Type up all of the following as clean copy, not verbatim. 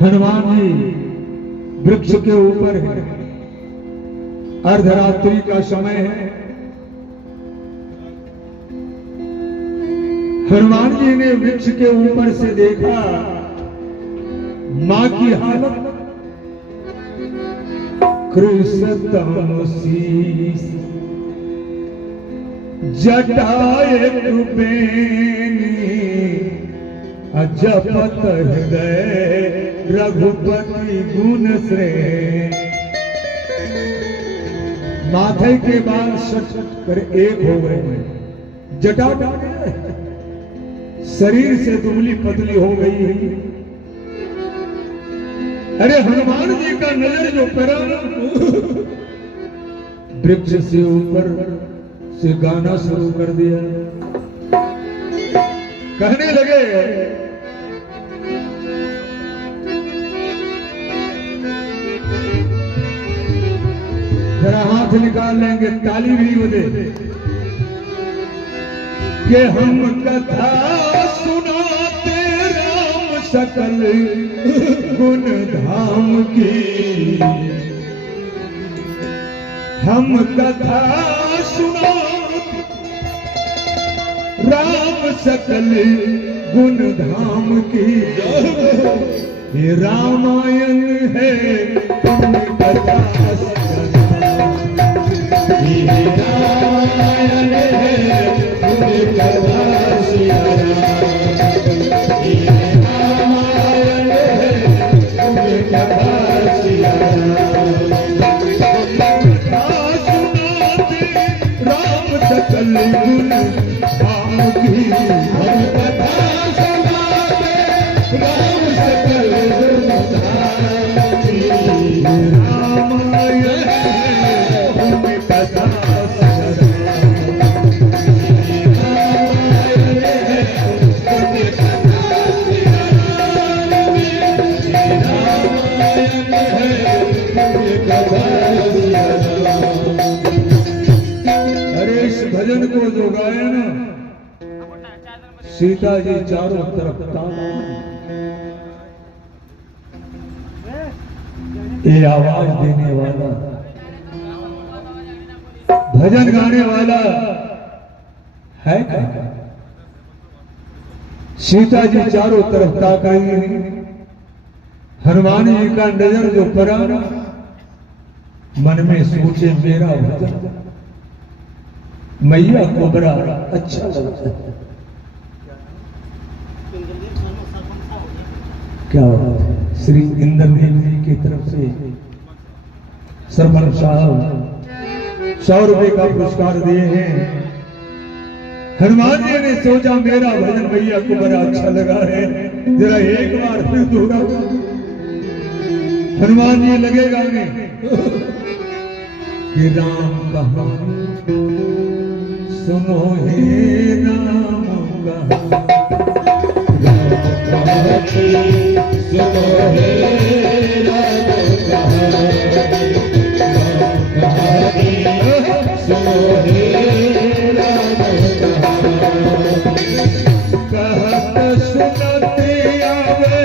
हनुमान जी वृक्ष के ऊपर है, अर्धरात्रि का समय है। हनुमान जी ने वृक्ष के ऊपर से देखा मां की हालत, कृष्णतम शीस जटाए कृपेनी अजपत हृदय रघुपति गुण श्रेय। माथे के बाल सट कर एक हो गए, जटा शरीर से दुबली पतली हो गई है। अरे हनुमान जी का नजर जो करा वृक्ष से ऊपर से गाना शुरू कर दिया, कहने लगे जरा हाथ निकाल लेंगे, ताली भी बजे कि हम कथा सुनाते राम सकल गुण धाम की। हम कथा सुनाते राम सकल गुण धाम की। ये रामायण है कथा, ये रामायण है कथा सिया राम। ये रामायण है कथा सिया राम। कथा सुनाते राम सकल गुण धाम की। हम कथा सुनाते राम सकल गुण धाम की। रामायण है कथा भजन को जो गाया ना, सीता जी चारों तरफ ये आवाज देने वाला, भजन गाने वाला है क्या? सीता जी चारों तरफ ताक रही है। हनुमान जी का नजर जो पड़ा, मन में सोचे मेरा भजन मैया को बड़ा अच्छा लगता है। क्या श्री इंद्रदेव जी की तरफ से सरपंच साहब 100 रुपए का पुरस्कार दिए हैं। हनुमान जी ने सोचा मेरा भजन मैया को बड़ा अच्छा लगा है, जरा एक बार फिर दोहरा। हनुमान जी लगेगा कि राम कहानी सुनो हे राम कहानी, सुनो हे राम कहानी, सुनो हे राम कहानी। कहत सुनती आवे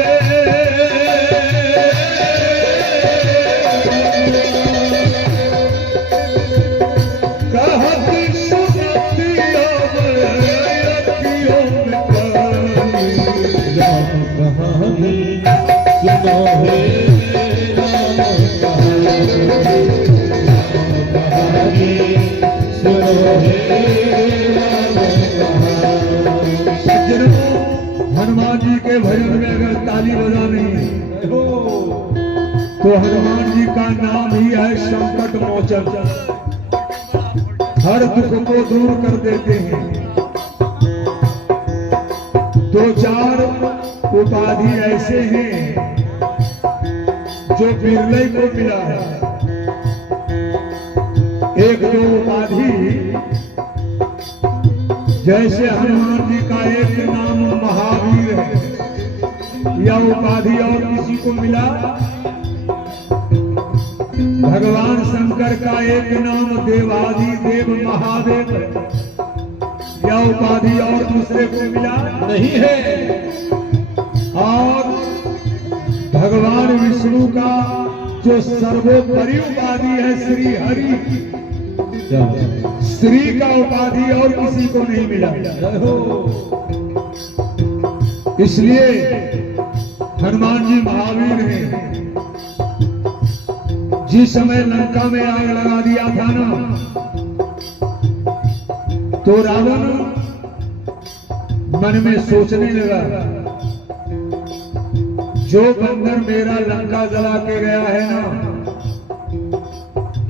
हनुमान जी के भजन में अगर ताली बजानी तो हनुमान जी का नाम ही है संकट मोचन। हर दुख को दूर कर देते हैं। 2-4 उपाधि ऐसे हैं जो बिरले को मिला है। 1-2 उपाधि जैसे हनुमान जी का एक नाम महावीर है, यह उपाधि और किसी को मिला? भगवान शंकर का एक नाम देवादि देव महादेव है, यह उपाधि और दूसरे को मिला नहीं है। और भगवान विष्णु का जो सर्वोपरि उपाधि है श्री हरि, श्री का उपाधि और किसी को नहीं मिला। इसलिए हनुमान जी महावीर ने जिस समय लंका में आग लगा दिया था ना, तो रावण मन में सोचने लगा, जो बंदर मेरा लंका जला के गया है ना,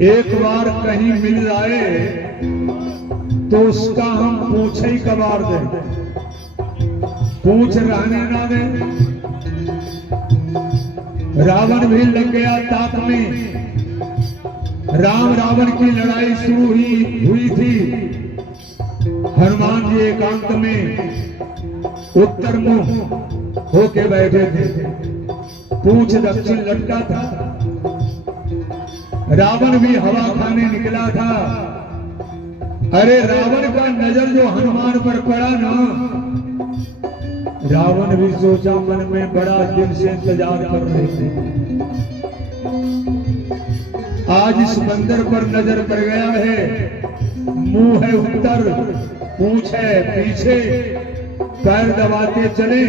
एक बार कहीं मिल जाए तो उसका हम पूछ ही कबार दें, पूछ रहने ना दें। रावण भी लग गया ताक में। राम रावण की लड़ाई शुरू हुई थी। हनुमान जी एकांत में उत्तर मुंह होके बैठे थे, पूछ दक्षिण लटका था। रावण भी हवा खाने निकला था। अरे रावण का नजर जो हनुमान पर पड़ा ना, रावण भी सोचा मन में, बड़ा दिन से इंतजार कर रहे थे, आज इस बंदर पर नजर पड़ गया है। मुंह है उत्तर, पूंछ है पीछे, पैर दबाते चले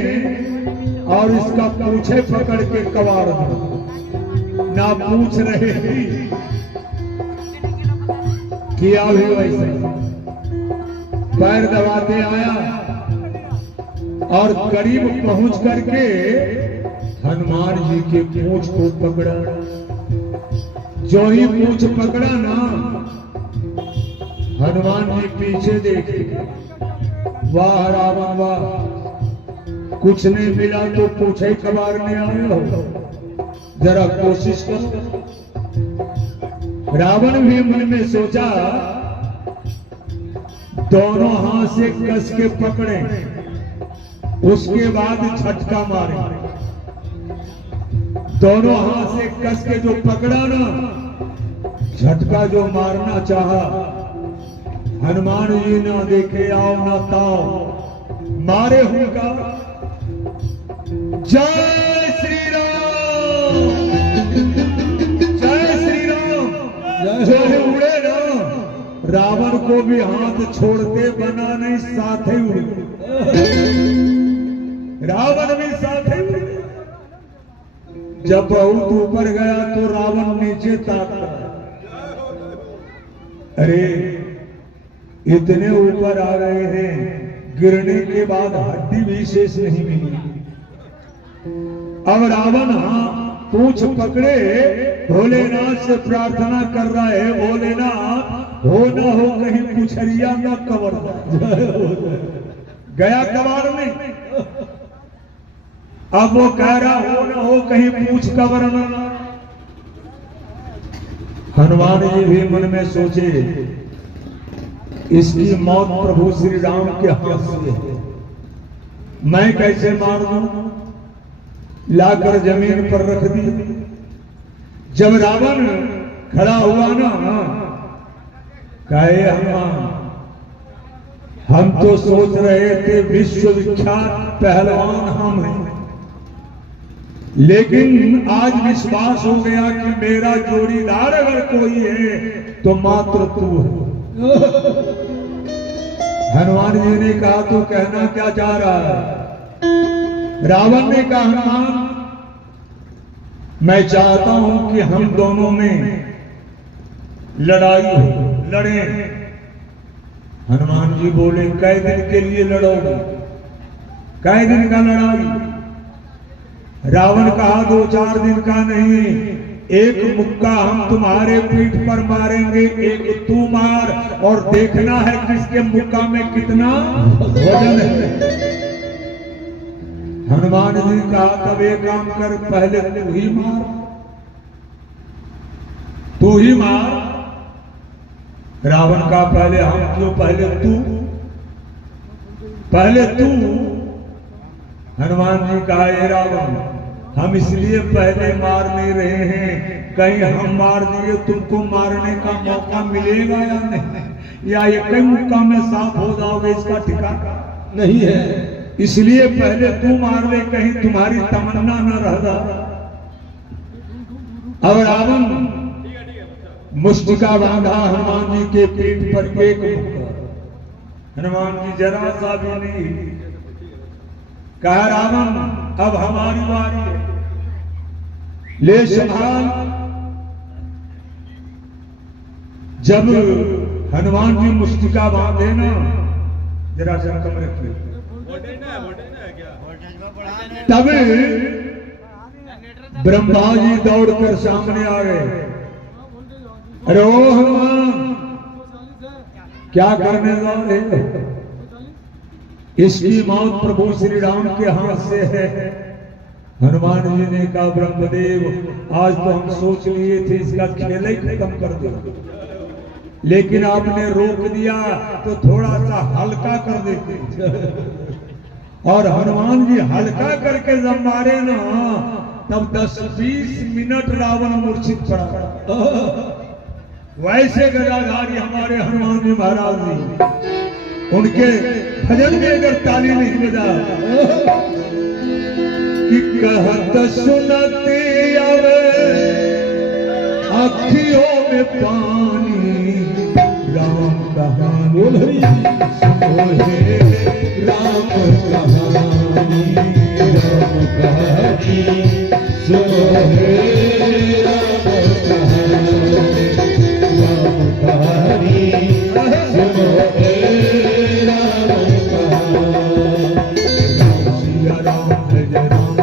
और इसका पूछे पकड़ के कबाड़ ना पूछ रहे किया भी वैसे, पैर दबाते आया और करीब पहुंच करके हनुमान जी के पूंछ को पकड़ा। जो ही पूंछ पकड़ा ना, हनुमान जी पीछे देखे, वाह रावण वाह, कुछ नहीं मिला तो पूछे कबारने आए हो, जरा कोशिश करो। रावण भी मन में सोचा, दोनों हाथ से कस के पकड़े, उसके बाद झटका मारे। दोनों हाथ से कस के जो पकड़ा ना, झटका जो मारना चाहा, हनुमान जी ना देखे आओ ना ताओ, मारे होगा। जय श्री राम, जय श्री राम। जय उड़े ना, रावण को भी हाथ छोड़ते बना नहीं, साथ ही उड़े। रावण भी साथ ही उड़े। जब बहुत ऊपर गया तो रावण नीचे ताका, अरे इतने ऊपर आ गए हैं, गिरने के बाद हड्डी भी शेष नहीं मिली। अब रावण पूंछ पकड़े भोलेनाथ से प्रार्थना कर रहा है, भोलेनाथ हो ना हो कहीं पुछरिया ना कवर गया कबार में। अब वो कह रहा हो ना हो कहीं पूछ कवर ना। हनुमान जी भी मन में सोचे, इसकी मौत प्रभु श्री राम के हाथ से है, मैं कैसे मार दूं? लाकर जमीन पर रख दी। जब रावण खड़ा हुआ ना, कहे हम तो सोच रहे थे विश्व विख्यात पहलवान हम हैं, लेकिन आज विश्वास हो गया कि मेरा जोड़ीदार अगर कोई है तो मात्र तू है। हनुमान जी ने कहा, तो कहना क्या चाह रहा है? रावण ने कहा, हनुमान मैं चाहता हूं कि हम दोनों में लड़ाई हो, लड़े। हनुमान जी बोले, कै दिन के लिए लड़ोगे? कै दिन का लड़ाई? रावण कहा, 2-4 दिन का नहीं, एक मुक्का हम तुम्हारे पीठ पर मारेंगे, एक तू मार, और देखना है किसके मुक्का में कितना वजन है। हनुमान जी कहा, तब एक काम कर, पहले तू ही मार, तू ही मार। रावण का पहले हम क्यों? पहले तू, पहले तू। हनुमान जी कहा, हे रावण, हम इसलिए पहले मार नहीं रहे हैं, कहीं हम मार दिए तुमको मारने का मौका मिलेगा या नहीं, या एक ही मुक्का में साफ हो जाओगे, इसका ठिकाना नहीं है। इसलिए पहले तू मार ले, कहीं तुम्हारी तमन्ना न रह जा। अब रावण मुष्टिका बांधा हनुमान जी के पेट पर एक मुक्का। हनुमान जी जरा सा भी नहीं। कहा रावण अब हमारी बारी है, ले संभाल। जब हनुमान जी मुष्टिका बांधे ना, जरा सा कम रखिए, तब ब्रह्मा जी दौड़कर सामने आ गए। अरे ओ हनुमान, क्या करने जा रहे हो? इसकी मौत प्रभु श्री राम के हाथ से है। हनुमान जी ने कहा ब्रह्मदेव, आज तो हम सोच लिए थे इसका खेल ही खत्म कर दो, लेकिन आपने रोक दिया तो थोड़ा सा हल्का कर देते। और हनुमान जी हल्का करके जब मारे ना, तब 10-20 मिनट रावण मूर्छित पड़ा। वैसे गदाधारी हमारे हनुमान जी महाराज जी, उनके भजन में अगर ताली नहीं बजा कि कहत सुनते आवे अखियों में पानी, राम कहानी सोहे, राम कहानी, राम कहानी सोहे, राम कहानी, राम कहानी सोहे, राम कहानी। सिया राम जय राम,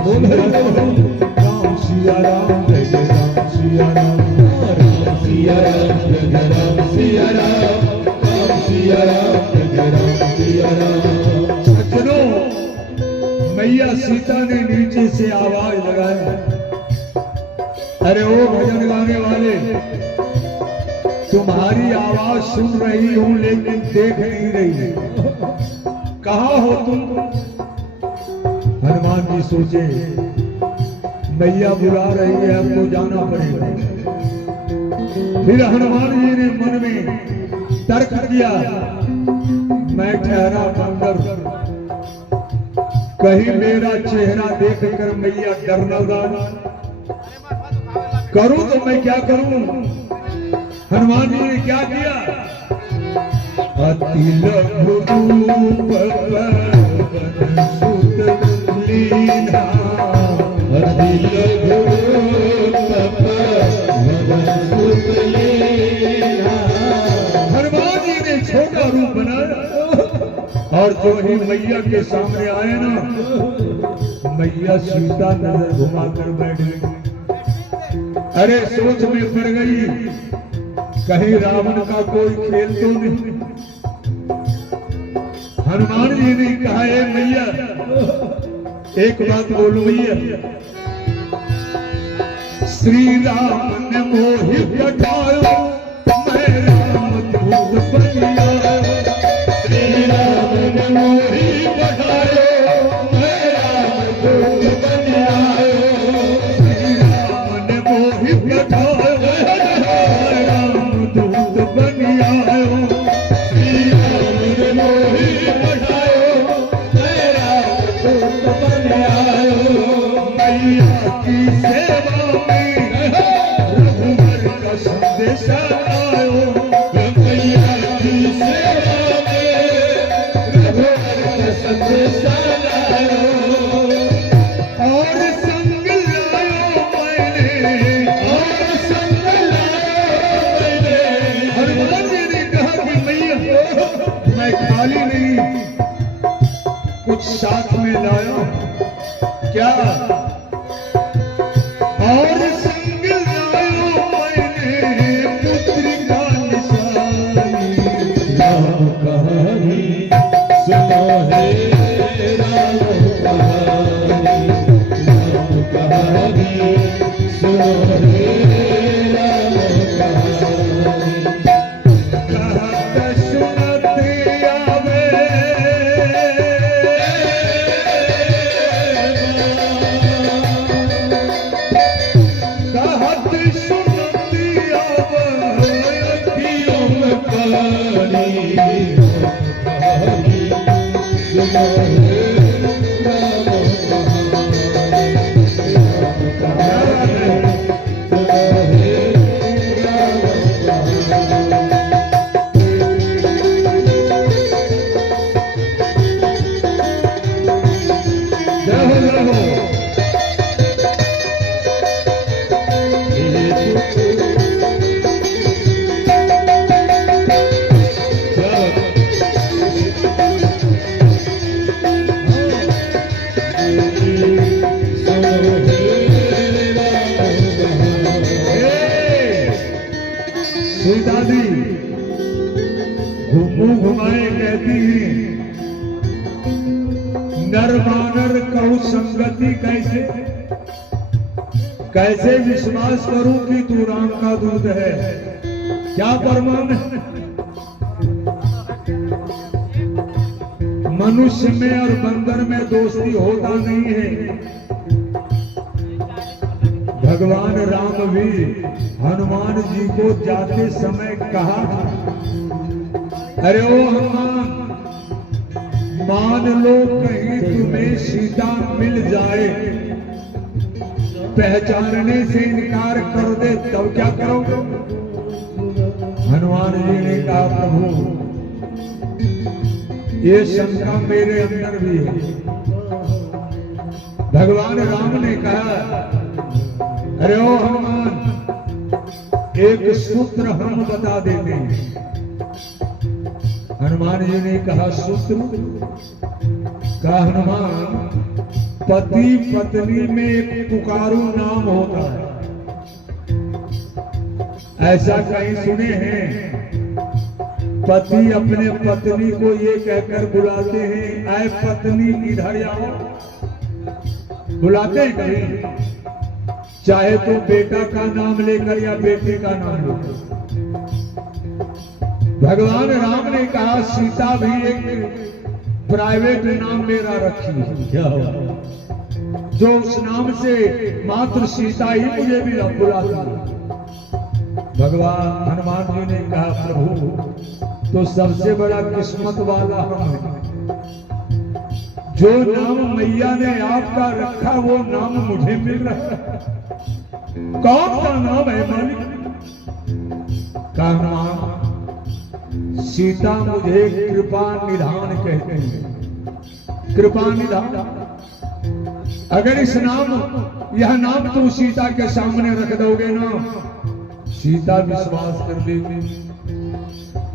राम सिया राम जय राम, सिया राम, राम सिया राम जय राम, सिया राम, राम सिया राम जय राम, सिया राम। सज्जनों, मैया सीता ने नीचे से आवाज लगाया, अरे ओ भजन गाने वाले, तुम्हारी आवाज सुन रही हूं लेकिन देख नहीं रही, कहां हो तुम? हनुमान जी सोचे मैया बुला रही है, अब तो जाना पड़ेगा। फिर हनुमान जी ने मन में तर्क किया, मैं ठहरा बंदर, कहीं मेरा चेहरा देखकर मैया डर न जाए, करूं तो मैं क्या करूं? हनुमान जी ने क्या किया? अति लघु रूप सुत लीना, अति लघु रूप सुत लीना। हनुमान जी ने छोटा रूप बनाया और जो ही मैया के सामने आए ना, मैया सीता नजर घुमाकर बैठ गई। अरे सोच में पड़ गई, कहीं रावण का कोई खेल तो नहीं। हनुमान जी ने कहा है मैया, एक बात बोलो मैया, श्री राम ने मोहि पठायो, मैं राम दूत बनिया। श्री राम ने मोहि पठायो, मैं राम दूत बनिया। श्री राम ने मोहि पठायो, साथ में लाया क्या? और संग लायो मैंने पुत्र का निशानी, राम कहानी सुनो है, राम कहानी, राम कहानी सुनो है, राम कहानी। कहत सुनते आवे, गति कैसे कैसे विश्वास करूं कि तू राम का दूत है? क्या प्रमाण है? मनुष्य में और बंदर में दोस्ती होता नहीं है। भगवान राम भी हनुमान जी को जाते समय कहा, अरे ओ हनुमान, मान लो कहीं तुम्हें सीता मिल जाए, पहचानने से इनकार कर दे तब क्या करोगे? हनुमान जी ने कहा, प्रभु ये शंका मेरे अंदर भी है। भगवान राम ने कहा, अरे ओ हनुमान, एक सूत्र हम बता देते हैं। हनुमान जी ने कहा, सूत्र? कहा, हनुमान, पति पत्नी में एक पुकारू नाम होता है। ऐसा कहीं सुने हैं? पति अपने पत्नी को ये कहकर बुलाते हैं, आए पत्नी इधर आओ, बुलाते हैं कहीं? चाहे तो बेटा का नाम लेकर या बेटे का नाम लेकर। भगवान राम ने कहा, सीता भी एक प्राइवेट नाम मेरा रखी है, क्या हुआ? जो उस नाम से मात्र सीता ही मुझे भी बुलाती है। भगवान हनुमान जी ने कहा, प्रभु तो सबसे बड़ा किस्मत वाला हम है। जो नाम मैया ने आपका रखा वो नाम मुझे मिल रहा है। कौन सा नाम है मालिक? का नाम सीता मुझे कृपा निधान कहते हैं। कृपा निधान, अगर इस नाम यह नाम तुम सीता के सामने रख दोगे ना, सीता विश्वास कर लेगी।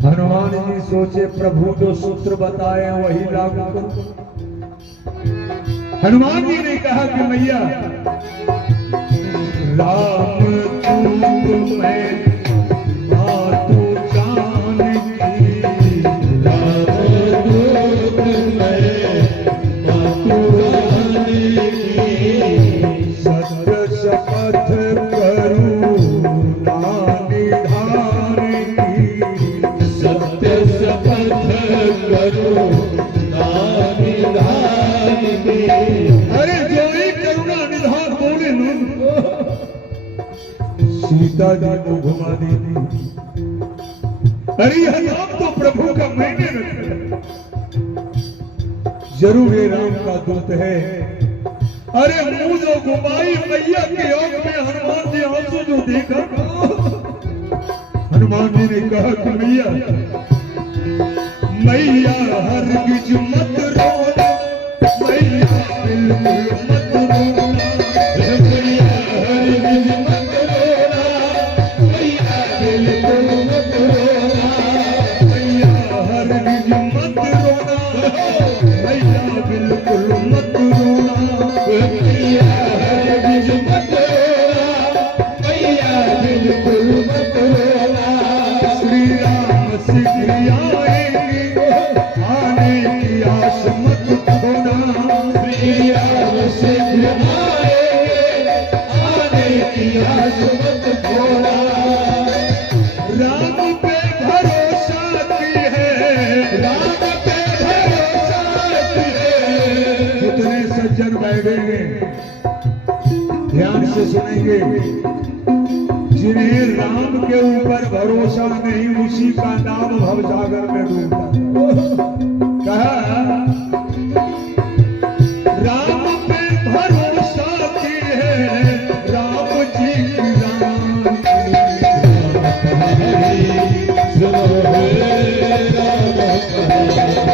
हनुमान जी सोचे, प्रभु जो सूत्र बताए वही लागू करो। हनुमान जी ने कहा कि मैया, राम तू मैं मातु जानकी, राम दूत मैं मातु जानकी, सत्य शपथ करूं नाम निधान की, सत्य शपथ करूं नाम निधान की। अरे जो ही करुणा निधान बोले ना, सीता जी को घुमा देती। अरे यह नाम तो प्रभु का मैंने रखा, जरूर ये राम का दूत है। अरे मुंह जो घुमाई मैया की आंख में हनुमान जी आंसू जो देखा, हनुमान जी ने कहा कि मैया, मैया हरगिज मत रोना, मैया बिल्कुल मत रोना, मैया हरगिज मत रोना, मैया बिल्कुल मत रोना, मैया हरगिज मत रोना, मैया बिल्कुल मत रोना, मैया हरगिज मत रोना, मैया बिल्कुल मत रोना। श्री राम शीघ्र आएंगे, आने की आस मत खोना, श्री राम शीघ्र आएंगे, आने की आस मत खोना। राम पे भरोसा की है, राम पे भरोसा की है। कितने सज्जन बैठे हैं, ध्यान से सुनेंगे। जिन्हें राम के ऊपर भरोसा नहीं, उसी का नाम भवसागर में डूबा। कहा, राम पे भरोसा की है, राम जी की राम सुनो रे राम सुनो रे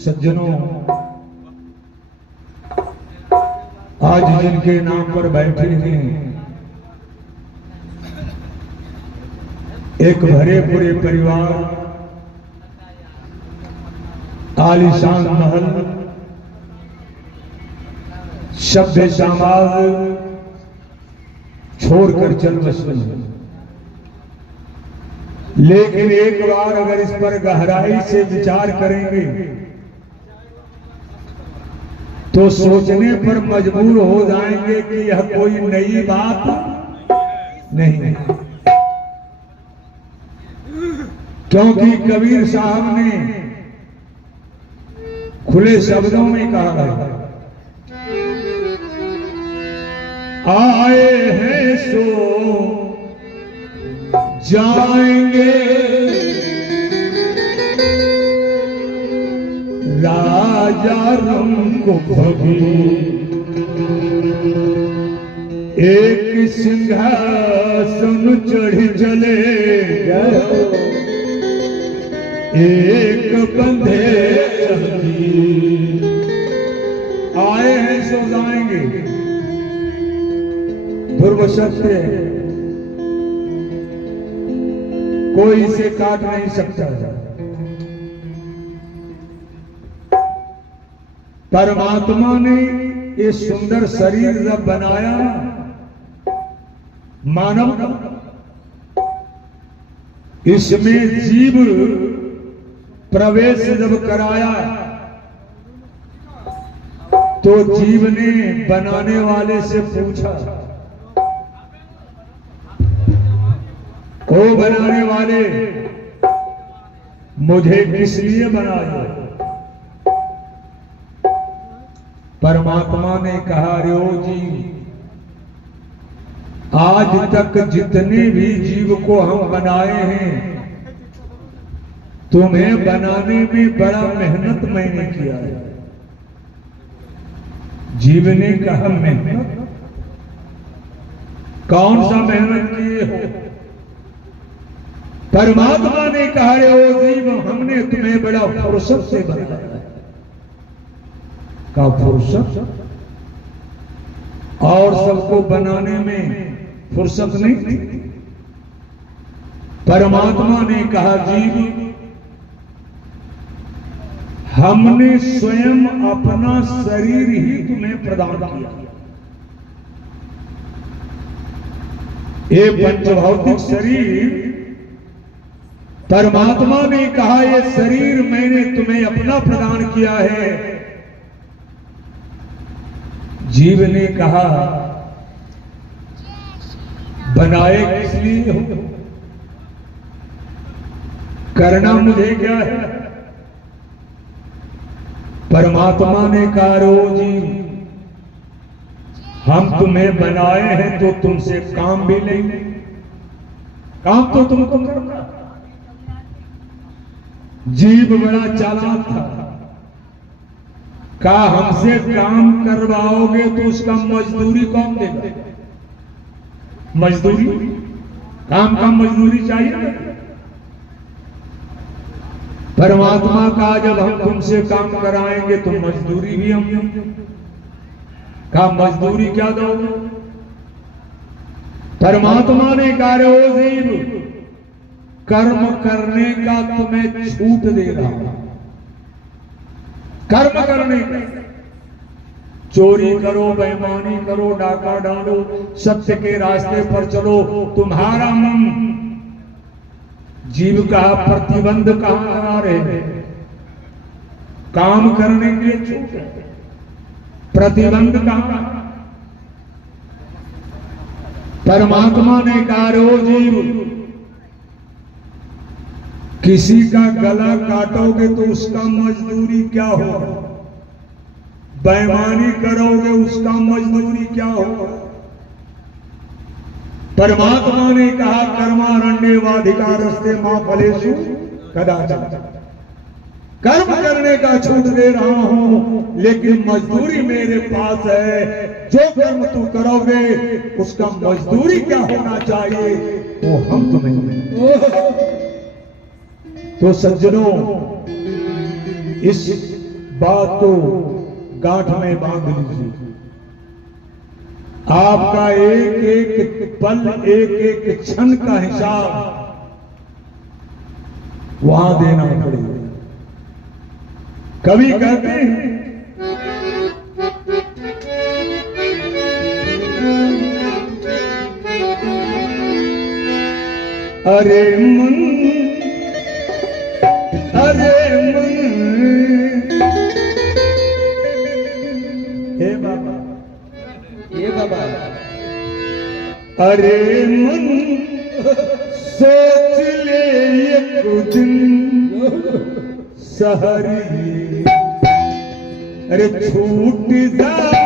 सज्जनों, आज जिनके नाम पर बैठे हैं, एक भरे पूरे परिवार, आलीशान महल, सभ्य समाज छोड़कर चल बसे। लेकिन एक बार अगर इस पर गहराई से विचार करेंगे तो सोचने पर मजबूर हो जाएंगे कि यह कोई नई बात नहीं है। क्योंकि कबीर साहब ने खुले शब्दों में कहा है, आए हैं सो जाएंगे, राजा रंग को भगी, एक सिंहासन चढ़ चले गए, एक बंधे आए हैं सो जाएंगे। ध्रुव सत्य है, कोई इसे काट नहीं सकता। परमात्मा ने ये सुंदर शरीर जब बनाया, मानव इसमें जीव प्रवेश जब कराया तो जीव ने बनाने वाले से पूछा, ओ बनाने वाले, मुझे किस लिए बनाया? परमात्मा ने कहा, रे ओ जीव, आज तक जितने भी जीव को हम बनाए हैं, तुम्हें बनाने में बड़ा मेहनत मैंने किया है। जीव ने कहा, मेहनत? कौन सा मेहनत किए हो? परमात्मा ने कहा, रे ओ जीव, हमने तुम्हें बड़ा फुर्सत से बनाया है। का फुर्सत? और सबको बनाने में फुर्सत नहीं। परमात्मा ने कहा, जीव, हमने स्वयं अपना शरीर ही तुम्हें प्रदान किया। ये पंचभौतिक शरीर, परमात्मा ने कहा, ये शरीर मैंने तुम्हें अपना प्रदान किया है। जीव ने कहा, बनाए किस लिए हो? करना मुझे क्या है? परमात्मा ने कहा, रो जीव, हम तुम्हें बनाए हैं तो तुमसे काम भी लेंगे। काम तो तुमको करना। जीव बड़ा चालाक था, कहा, हमसे काम करवाओगे तो उसका मजदूरी कौन देगा? मजदूरी, काम का मजदूरी चाहिए। परमात्मा का जब हम तुमसे काम कराएंगे तो मजदूरी भी हम देंगे। कहा, मजदूरी क्या दोगे? परमात्मा ने कहा, रे ओ जीव, कर्म करने का तुम्हें छूट दे रहा हूं। कर्म करने का, चोरी करो, बेईमानी करो, डाका डालो, सत्य के रास्ते पर चलो, तुम्हारा मन। जीव कहा, प्रतिबंध कहां लगा रहे? काम करने के लिए छूट है, प्रतिबंध कहां? परमात्मा ने कहा, रो जीव, किसी का गला काटोगे तो उसका मजदूरी क्या होगा? बेईमानी करोगे उसका मजदूरी क्या होगा? परमात्मा ने कहा कर्मारण्यवाधिकारस्ते मां फलेषु कदाचन, कर्म करने का छूट दे रहा हूं, लेकिन मजदूरी मेरे पास है। जो कर्म तू करोगे उसका मजदूरी क्या होना चाहिए वो हम तुम्हें। तो सज्जनों, इस बात को गांठ में बांध लीजिए। आपका एक एक पल, एक एक क्षण का हिसाब वहां देना पड़ेगा। कवि कहते हैं, अरे मन, अरे मन, हे बाबा, हे बाबा, अरे मन सोच ले एक दिन सहरी, अरे छूट जाए,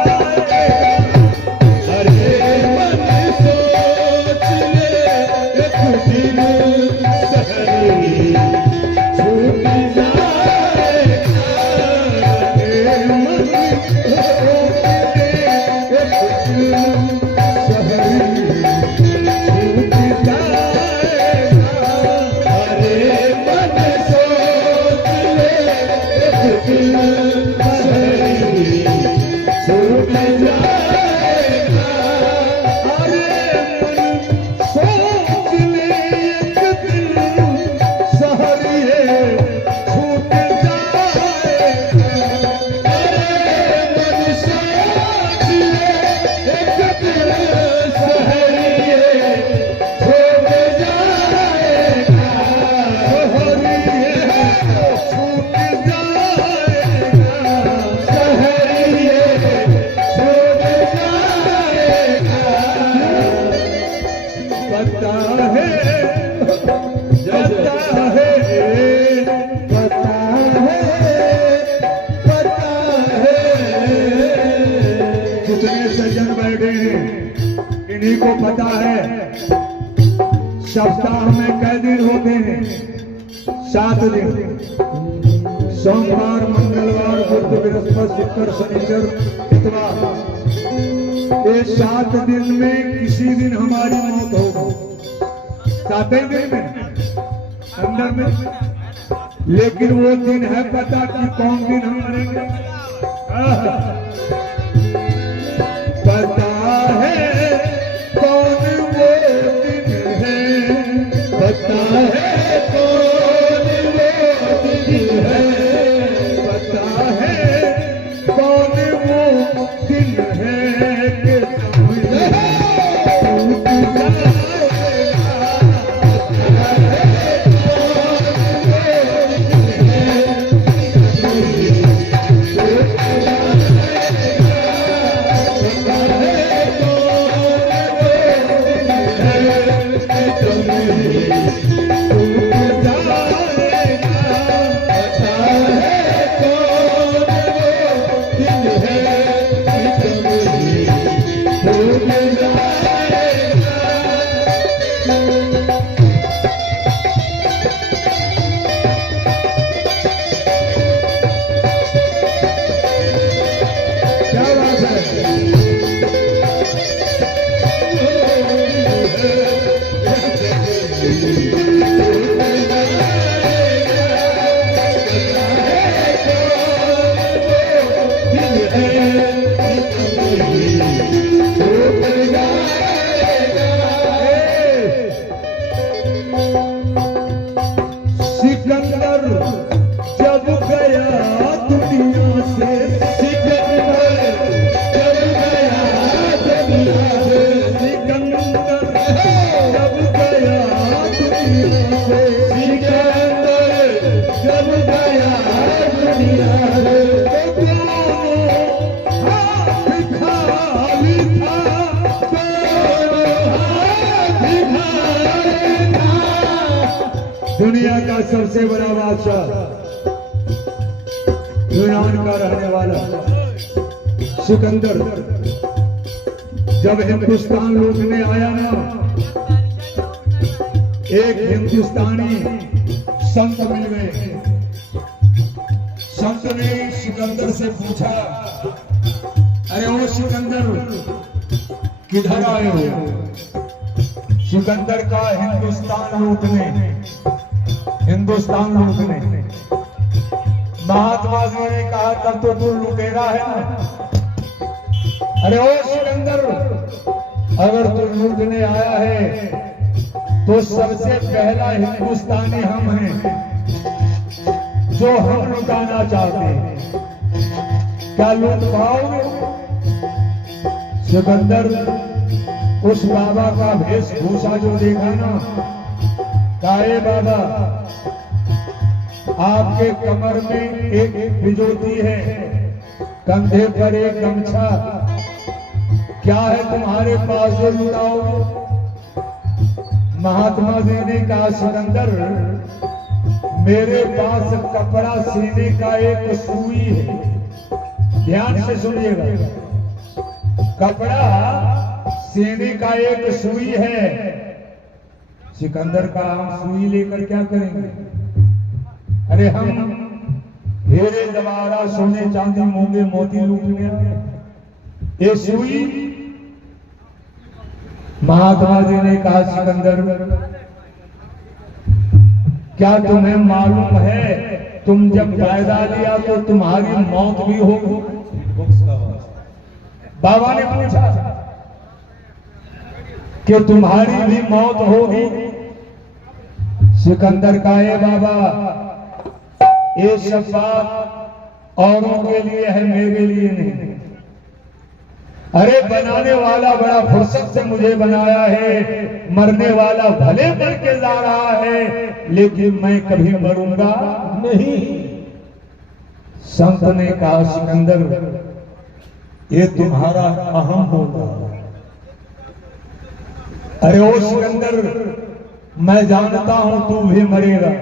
अरे मन सोच ले एक दिन सहरी, छूट जाए, अरे मन सोच ले एक दिन सहरी, छूट जाए, अरे मन सोच ले एक दिन सहरी, छूट जाएगा, अरे मन सोच ले एक दिन सहरी, छूट जाएगा, अरे मन सोच ले एक दिन सहरी, छूट जाएगा, छूट इन्हीं को पता है सप्ताह में कै दिन होते हैं? 7 दिन। सोमवार, मंगलवार, बुध, बृहस्पति, शुक्र, शनिचर, इतवार। ये 7 दिन में किसी दिन हमारी मौत होगी, 7 दिन में अंदर में। लेकिन वो दिन है पता कि कौन दिन हम मरेंगे? पता है कौन वो दिन है, पता है कौन वो दिन है, पता है कौन वो दिन है कि दुनिया का सबसे बड़ा बादशाह, यूनान का रहने वाला सिकंदर, जब हिंदुस्तान लूटने आया ना, एक हिंदुस्तानी संत मिल गए। संत ने सिकंदर से पूछा, अरे ओ सिकंदर किधर आए हो? सिकंदर का हिंदुस्तान लूटने। महात्मा जी ने कहा, तब तो तू लुटेरा है ना। अरे ओ सिकंदर, अगर तू लूटने आया है तो सबसे पहला हिंदुस्तानी हम हैं जो हम लुटाना चाहते हैं। क्या लूट पाओगे? सिकंदर उस बाबा का वेशभूषा जो देखा ना, काहे बाबा, आपके कमर में एक बिजोती है, कंधे पर एक गमछा, क्या है तुम्हारे पास जो लुटाओगे? महात्मा जी ने कहा, सिकंदर मेरे पास कपड़ा सीने का एक सुई है। ध्यान से सुनिएगा, कपड़ा सीने का एक सुई है। सिकंदर का, हम सुई लेकर क्या करेंगे? अरे हम हीरे जवाहरात सोने चांदी मूंगे मोती लूटने आए, ये सुई। महात्मा जी ने कहा, सिकंदर क्या तुम्हें मालूम है, तुम जब फायदा लिया तो तुम्हारी मौत भी होगी? बाबा ने पूछा कि तुम्हारी भी मौत होगी? सिकंदर का, ये बाबा ये सब बात औरों के लिए है, मेरे लिए नहीं। अरे बनाने वाला बड़ा फुर्सत से मुझे बनाया है, मरने वाला भले मर के जा रहा है, लेकिन मैं कभी मरूंगा नहीं। संत ने कहा, सिकंदर ये तुम्हारा अहम होगा। अरे ओ सिकंदर, मैं जानता हूं तू भी मरेगा,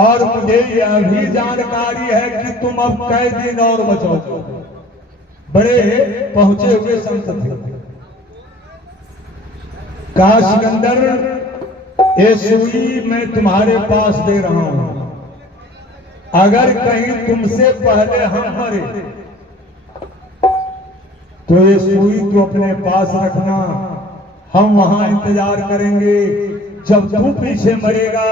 और मुझे यह भी जानकारी है कि तुम अब कई दिन और बचोगे। बड़े पहुंचे हुए संत थे। कहा, सिकंदर ये सुई मैं तुम्हारे पास दे रहा हूं, अगर कहीं तुमसे पहले हम मरे तो ये सुई तो अपने पास रखना, हम वहां इंतजार करेंगे। जब तू पीछे मरेगा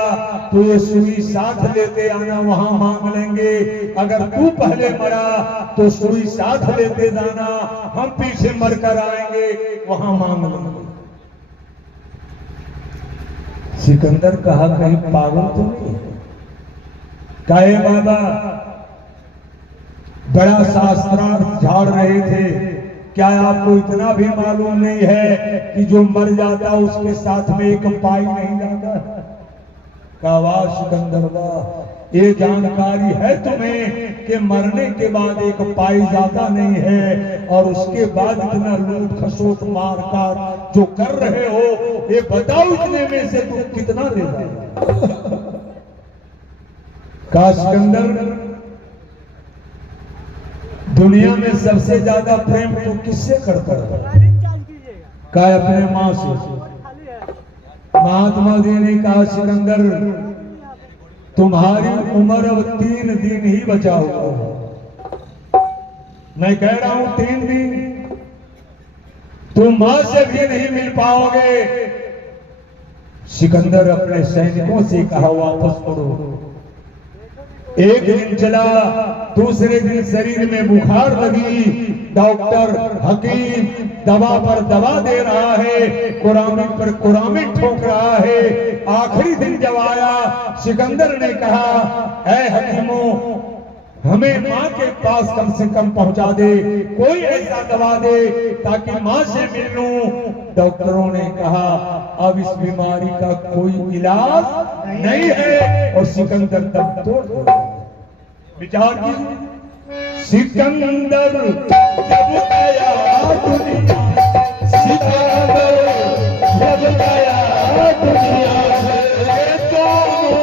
तो ये सुई साथ लेते आना, वहां मांग लेंगे। अगर तू पहले मरा तो सुई साथ लेते जाना, हम पीछे मरकर आएंगे, वहां मांग लेंगे। सिकंदर कहा, कहीं पागल तो नहीं? काहे बाबा, बड़ा शास्त्रार्थ झाड़ रहे थे, क्या आपको इतना भी मालूम नहीं है कि जो मर जाता उसके साथ में एक पाई नहीं जाता? वाह सिकंदर वाह, ये जानकारी है तुम्हें कि मरने के बाद एक पाई जाता नहीं है, और उसके बाद इतना लूट खसोट मार काट जो कर रहे हो, ये बताओ इतने में से तुम कितना दे रहे? का सिकंदर, दुनिया में सबसे ज्यादा प्रेम तो किससे करता है? का अपने मां से। महात्मा जी ने कहा, सिकंदर तुम्हारी उम्र अब 3 दिन ही बचा हुआ। मैं कह रहा हूं 3 दिन तुम मां से भी नहीं मिल पाओगे। सिकंदर अपने सैनिकों से कहा, वापस मुड़ो। एक दिन चला, दूसरे दिन शरीर में बुखार लगी, डॉक्टर हकीम दवा पर दवा दे रहा है, कुरामिन पर कुरामिन ठोक रहा है। आखिरी दिन जब आया, सिकंदर ने कहा, ऐ हकीमों, हमें मां के पास कम से कम पहुंचा दे, कोई ऐसा दवा दे ताकि मां से मिल लूं। डॉक्टरों ने कहा, अब इस बीमारी का कोई इलाज नहीं है, और सिकंदर दम तोड़ दिया। विचार की, सिकंदर जब गया दुनिया, सिकंदर जब गया दुनिया से, दोनों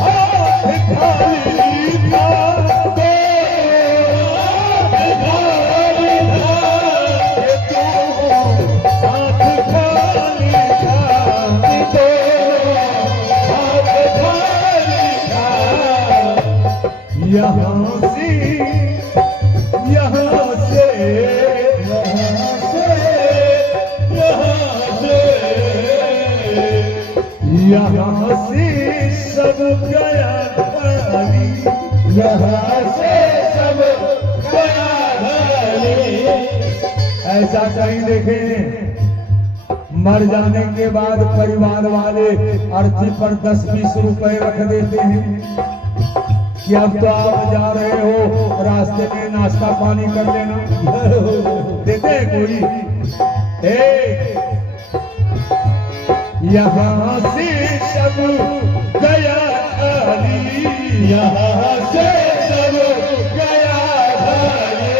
हाथ खाली था, दोनों हाथ खाली था, गया खाली, यहाँ से सब गया खाली। ऐसा कहीं देखें, मर जाने के बाद परिवार वाले अर्थी पर 10-20 रुपए रख देते हैं कि अब तो आप जा रहे हो, रास्ते में नाश्ता पानी कर लेना। देते हैं कोई? यहाँ से सब गया खाली, यहाँ से सब गया खाली।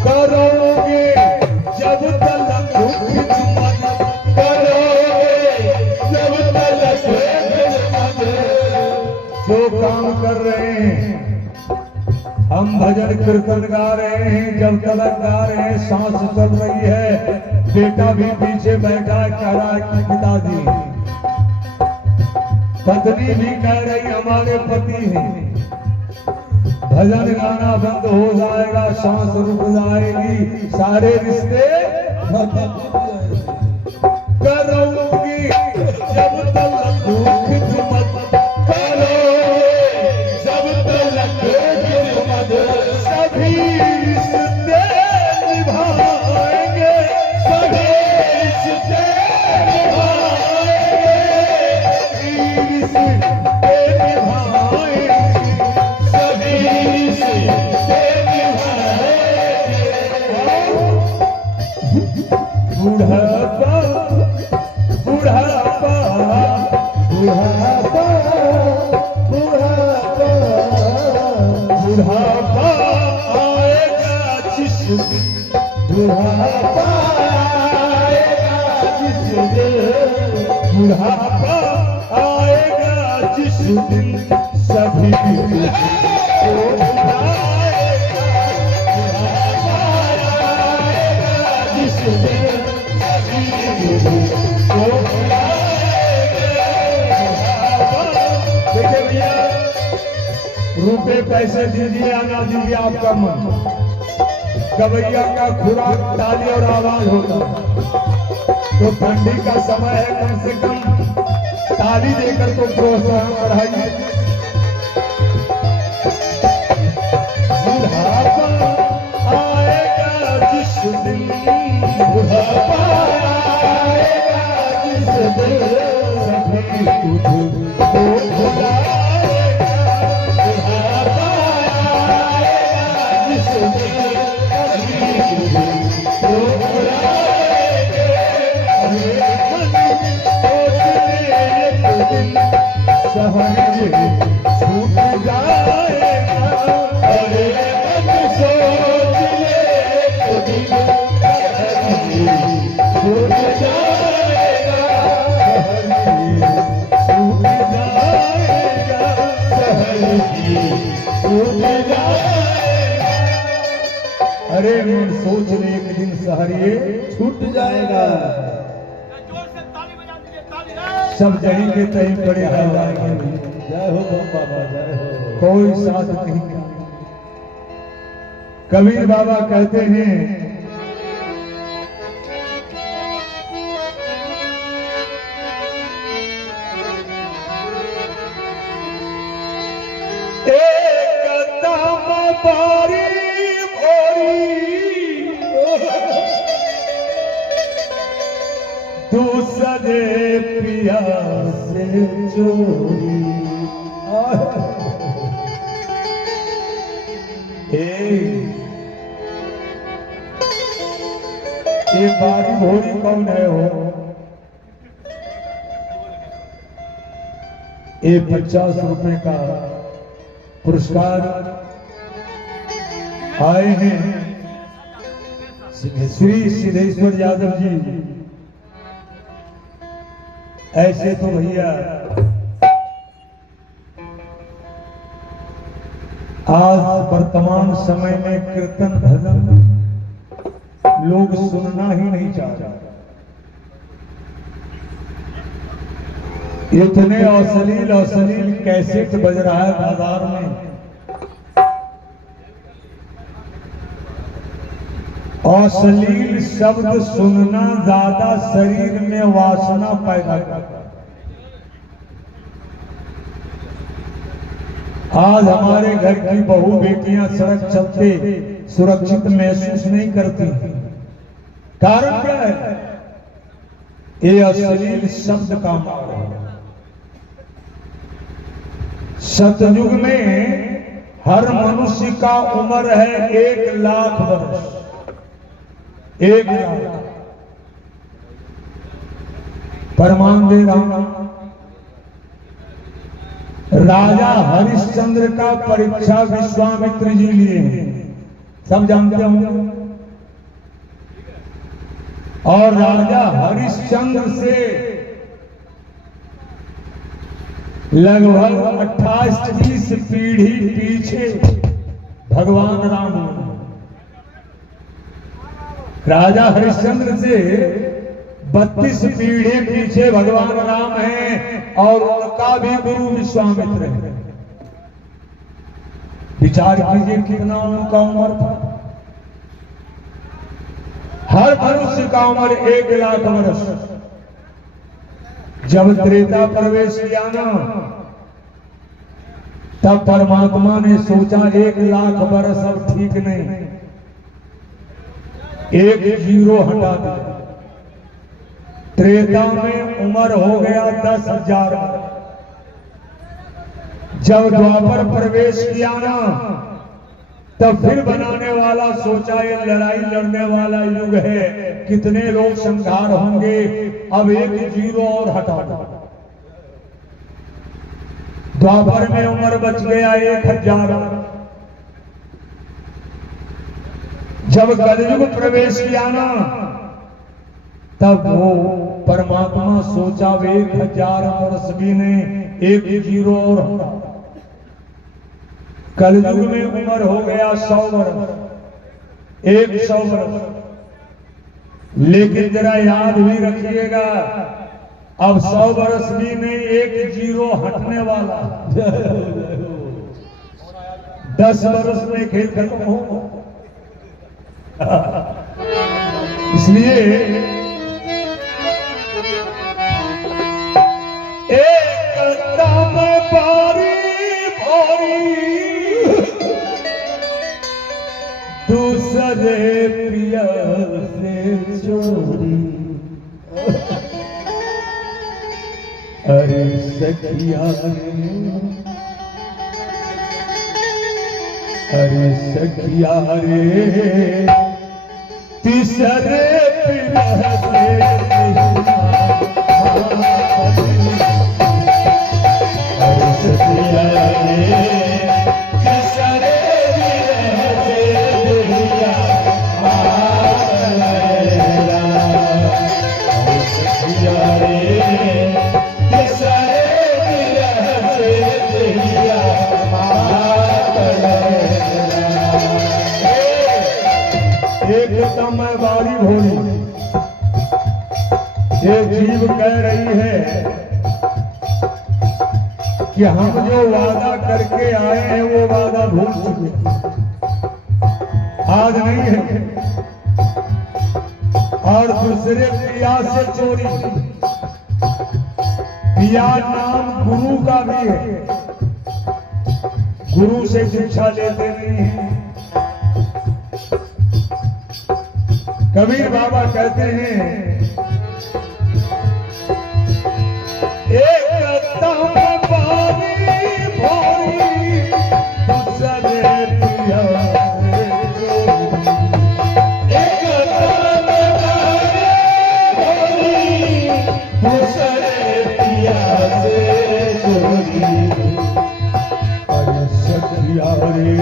करोगे जब तलक खिदमत, करोगे जब तलक खिदमत। जो काम कर रहे हैं, हम भजन कीर्तन गा रहे हैं, जब तलक गा रहे हैं, सांस चल रही है, बेटा भी पीछे बैठा है, कह रहा है कि पिताजी, पत्नी भी कह रही हमारे पति हैं। भजन गाना बंद हो जाएगा, सांस रुक जाएगी, सारे रिश्ते करोगी जब तलक खिदमत, करोगे जब तलक खिदमत। सभी रिश्ते निभाएंगे, सभी रिश्ते निभाएंगे, रिश्ते निभाएंगे, बुढ़ापा बुढ़ापा बुढ़ापा बुढ़ापा बुढ़ापा आएगा जिस दिन, बुढ़ापा आएगा जिस दिन, बुढ़ापा आएगा जिस दिन, सभी देखिए भैया, रुपए पैसे दीजिए आना दीजिए आपका मन, गवैया का खुराक ताली और आवाज होता। तो ठंडी का समय है, कम से कम ताली देकर तो प्रोत्साहन बढ़ाइए। बुढ़ापा आएगा जिस दिन, बुढ़ापा आएगा जिस दिन, सभी तुझको भुलाएगा। बुढ़ापा आएगा जिस दिन, सभी तुझको भुलाएगा। अरे मन सोचने एक दिन सहज छूट जाएगा, अरे मन सोचने एक दिन छूट जाएगा, छूट जाएगा, छूट जाएगा। अरे मन सोचने एक दिन सहरिए छूट जाएगा। सब जहीं के तहीं पड़े रह जाएंगे। जय हो बाबा, जय हो। कोई साथ नहीं। कबीर बाबा कहते हैं, एक दम बारी भोरी दूसरे पिया से चोरी। ये बारी भोरी कौन है हो? ये 50 रुपए का पुरस्कार आए हैं श्री सिद्धेश्वर यादव जी। ऐसे तो भैया आज वर्तमान समय में कीर्तन भजन लोग सुनना ही नहीं चाह रहे। इतने अश्लील कैसेट बज रहा है बाजार में। अश्लील शब्द सुनना ज्यादा शरीर में वासना पैदा करता है। आज हमारे घर की बहू बेटियां सड़क चलते सुरक्षित महसूस नहीं करती। कारण क्या है? ये अश्लील शब्द का मार है। सतयुग में हर मनुष्य का उम्र है 1 लाख वर्ष। 1 लाख प्रमाण दे रहा हूं। राजा हरिश्चंद्र का परीक्षा विश्वामित्र जी लिए हैं, सब जानते होंगे। और राजा हरिश्चंद्र से लगभग 28-30 पीढ़ी पीछे भगवान राम हुए। राजा हरिश्चंद्र से 32 पीढ़ी पीछे भगवान राम हैं और उनका भी गुरु विश्वामित्र है। विचार कीजिए कितना उनका उम्र था। हर मनुष्य का उम्र 1 लाख वर्ष। जब त्रेता प्रवेश किया ना, तब परमात्मा ने सोचा 1 लाख वर्ष अब ठीक नहीं, 1 जीरो हटा दिया। त्रेता में उम्र हो गया 10,000। जब द्वापर प्रवेश किया ना, तब फिर बनाने वाला सोचा ये लड़ाई लड़ने वाला युग है, कितने लोग संहार होंगे, अब 1 जीरो और हटा दो। द्वापर में उम्र बच गया 1000। जब कलयुग प्रवेश किया ना, तब वो परमात्मा सोचा 1000 वर्ष भी नहीं, 1 जीरो और हटा। कलयुग में उम्र हो गया 100 वर्ष, 100 वर्ष। लेकिन जरा याद भी रखिएगा, अब 100 वर्ष भी नहीं, 1 जीरो हटने वाला। 10 वर्ष में खेल खत्म हो। इसलिए एक दम बारी भारी दूसरे प्रिय से चोरी। अरे सखिया रे, अरे सखिया रे, तीसरे प्रिय से एकदम बारी भोली। ये जीव कह रही है कि हम जो वादा करके आए हैं वो वादा भूल चुके, आज नहीं है। और दूसरे प्रिया से चोरी। प्रिया नाम गुरु का भी है, गुरु से शिक्षा लेते नहीं है। कबीर बाबा कहते हैं एक तम पानी भोरी दूसरे पिया एक तम पानी भोरी दूसरे पिया से चोरी अरे सखिया रे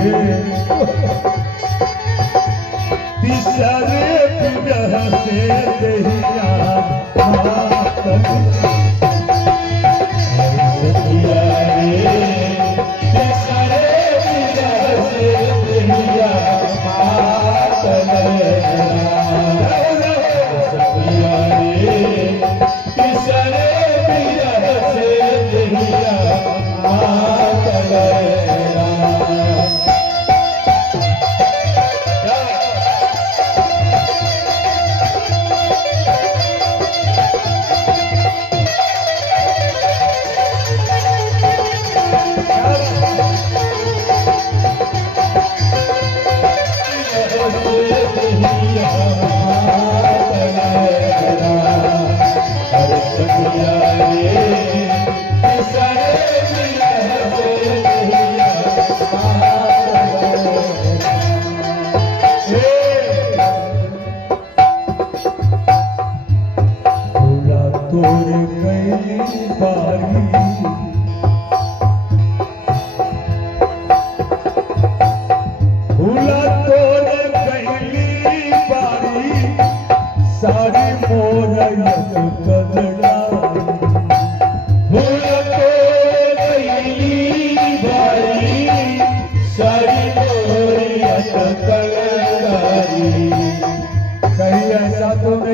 तीसरे पिया से दहिया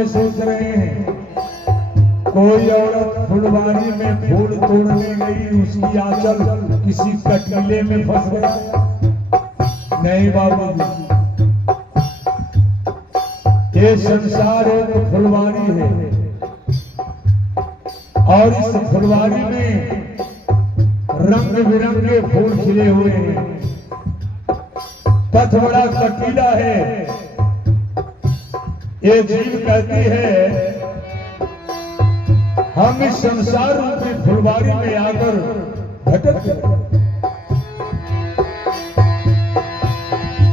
सोच रहे हैं कोई औरत फुलवारी में फूल तोड़ने गई, उसकी आंचल किसी कटीले में फंस गया। नहीं बाबूजी, ये संसार एक फुलवारी है और इस फुलवारी में रंग बिरंगे फूल खिले हुए हैं। पथ बड़ा कटीला है। ये जीव कहती है हम इस संसार रूपी फुलवारी में आकर भटक गए।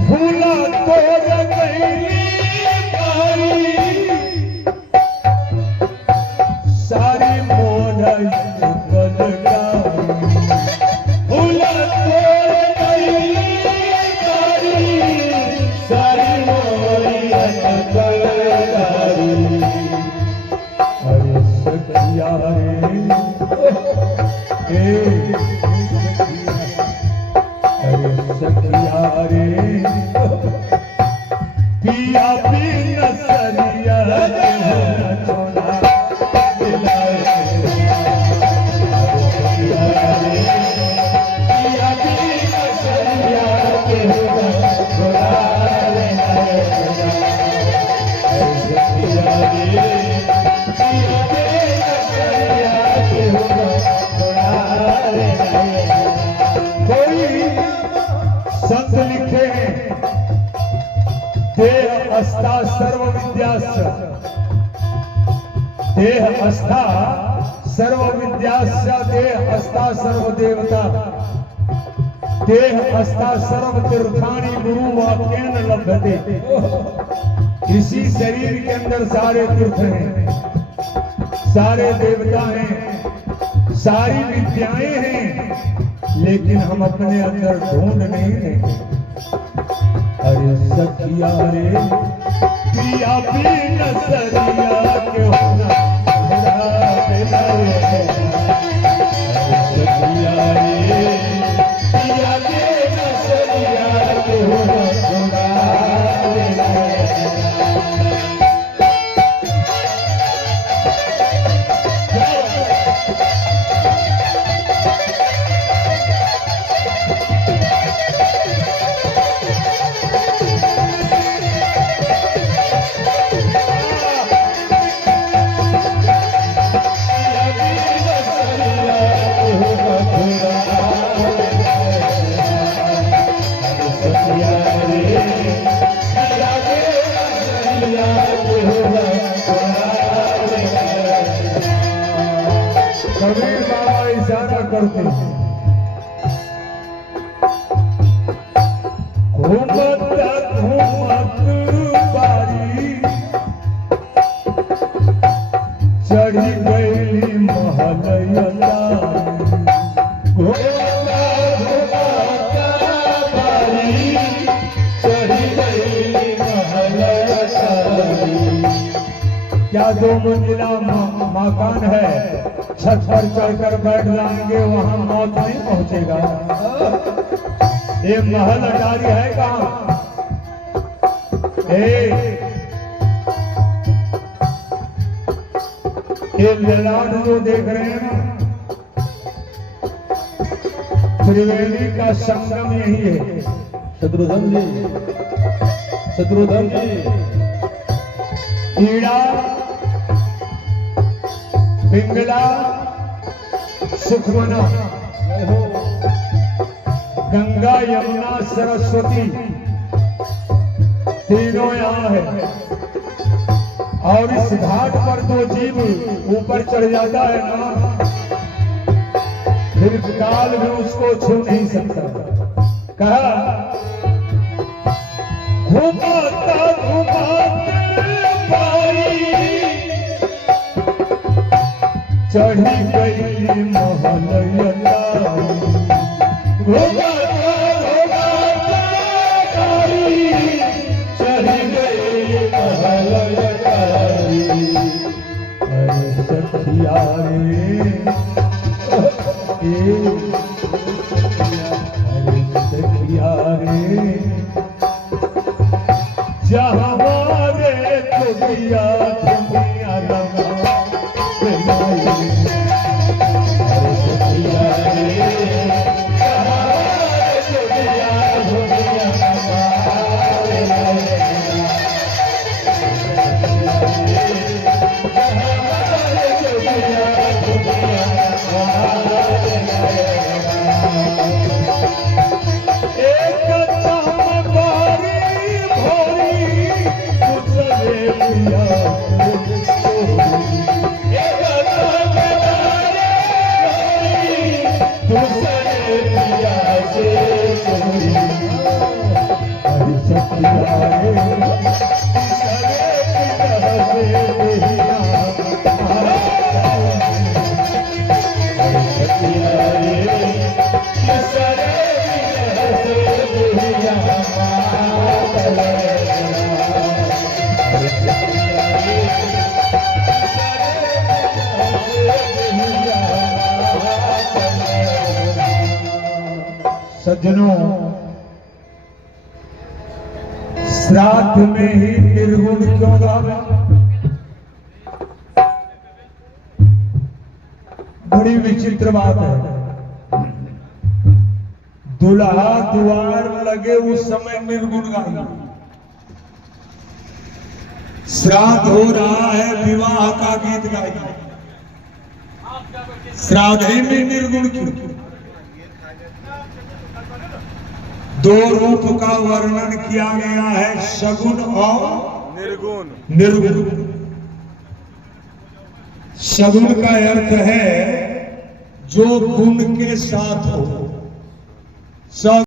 फूला तोड़ गई सारी मोर फूला तोड़ गई सारी मोर अरे सखिया रे अरे सखिया रे पिया बिन सरिया छोड़ा पिया बिन सरिया छोड़ा कोई संत लिखे हैं देह अस्था सर्व विद्यास्य, देह अस्था सर्व विद्यास्य, देह अस्था सर्व देवता, देह अस्था सर्व तीर्थानि गुरु वाक्येन लभते। इसी शरीर के अंदर सारे तीर्थ हैं, सारे देवता हैं, सारी विद्याएं हैं, लेकिन हम अपने अंदर ढूंढ नहीं रहे। अरे सखिया रे पिया बिन सरिया के होना बड़ा बेला रे। अरे सखिया रे पिया बिन सरिया के होना बड़ा बेला रे। कभी करते हैं। घूमत घूमत बारी चढ़ी गई महलैया। क्या 2 मंजिला मकान है, छत पर चढ़कर बैठ जाएंगे वहां मौत नहीं पहुंचेगा। ये महल अटारी है कहाँ? ये ललाट जो देख रहे हैं ना, त्रिवेणी का संगम यही है। शत्रुघ्न जी, शत्रुघ्न जी, ईड़ा, पिंगला, सुखमना, गंगा, यमुना, सरस्वती तीनों यहाँ है। और इस घाट पर तो जीव ऊपर चढ़ जाता है ना, फिर काल भी उसको छू नहीं सकता। कहा घुमाता घुमाता चढ़ी गई महलैया। चढ़ी गई महलैया। अरे सखिया रे, अरे सखिया रे, जहाँ रे दुनिया दुनिया लगा। सज्जनों, श्राद्ध में ही निर्गुण क्यों गावे? बड़ी विचित्र बात है। दुल्हा द्वार लगे उस समय निर्गुण गाई। श्राद्ध हो रहा है, विवाह का गीत गाई। श्राद्ध में निर्गुण क्यों? 2 रूप का वर्णन किया गया है, सगुण और निर्गुण। सगुण का अर्थ है जो गुण के साथ हो।